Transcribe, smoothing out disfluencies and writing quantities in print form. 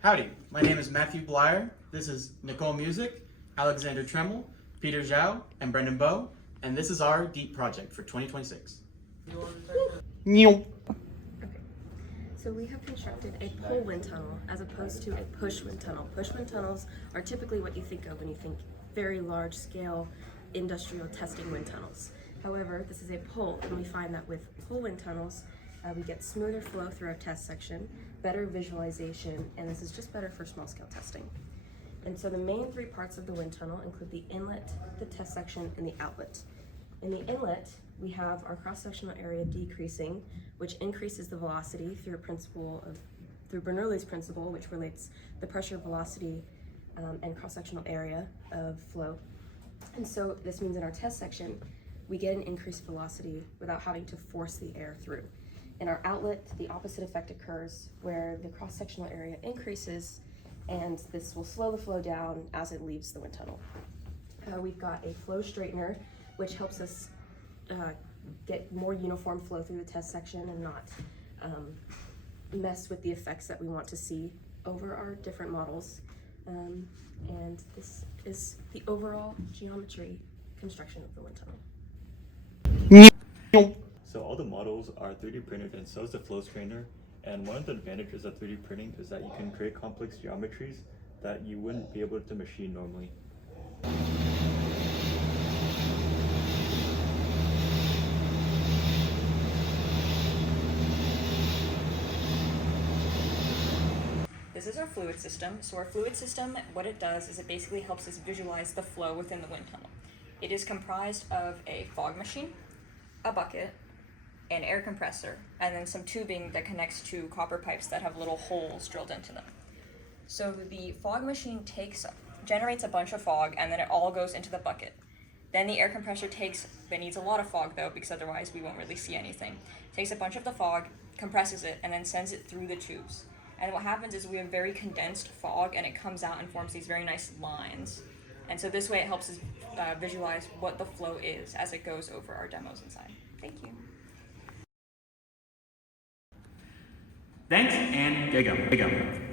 Howdy, my name is Matthew Bleier. This is Nichole Music, Aleksandra Tremmel, Peter Zhao, and Brenden Bowe, and this is our DEEP project for 2026. Okay, so we have constructed a pull wind tunnel as opposed to a push wind tunnel. Push wind tunnels are typically what you think of when you think very large scale industrial testing wind tunnels. However, this is a pull, and we find that with pull wind tunnels, we get smoother flow through our test section, better visualization, and this is just better for small scale testing. And so the main three parts of the wind tunnel include the inlet, the test section, and the outlet. In the inlet, we have our cross-sectional area decreasing, which increases the velocity through Bernoulli's principle, which relates the pressure, velocity, and cross-sectional area of flow. And so this means in our test section, we get an increased velocity without having to force the air through. In our outlet, the opposite effect occurs where the cross-sectional area increases, and this will slow the flow down as it leaves the wind tunnel. We've got a flow straightener, which helps us get more uniform flow through the test section and not mess with the effects that we want to see over our different models. And this is the overall geometry construction of the wind tunnel. So all the models are 3D printed, and so is the flow strainer. And one of the advantages of 3D printing is that you can create complex geometries that you wouldn't be able to machine normally. This is our fluid system. So our fluid system, what it does is it basically helps us visualize the flow within the wind tunnel. It is comprised of a fog machine, a bucket, an air compressor, and then some tubing that connects to copper pipes that have little holes drilled into them. So the fog machine generates a bunch of fog, and then it all goes into the bucket. Then the air compressor it needs a lot of fog though, because otherwise we won't really see anything. Takes a bunch of the fog, compresses it, and then sends it through the tubes. And what happens is we have very condensed fog, and it comes out and forms these very nice lines. And so this way it helps us visualize what the flow is as it goes over our demos inside. Thank you. Thanks, and go.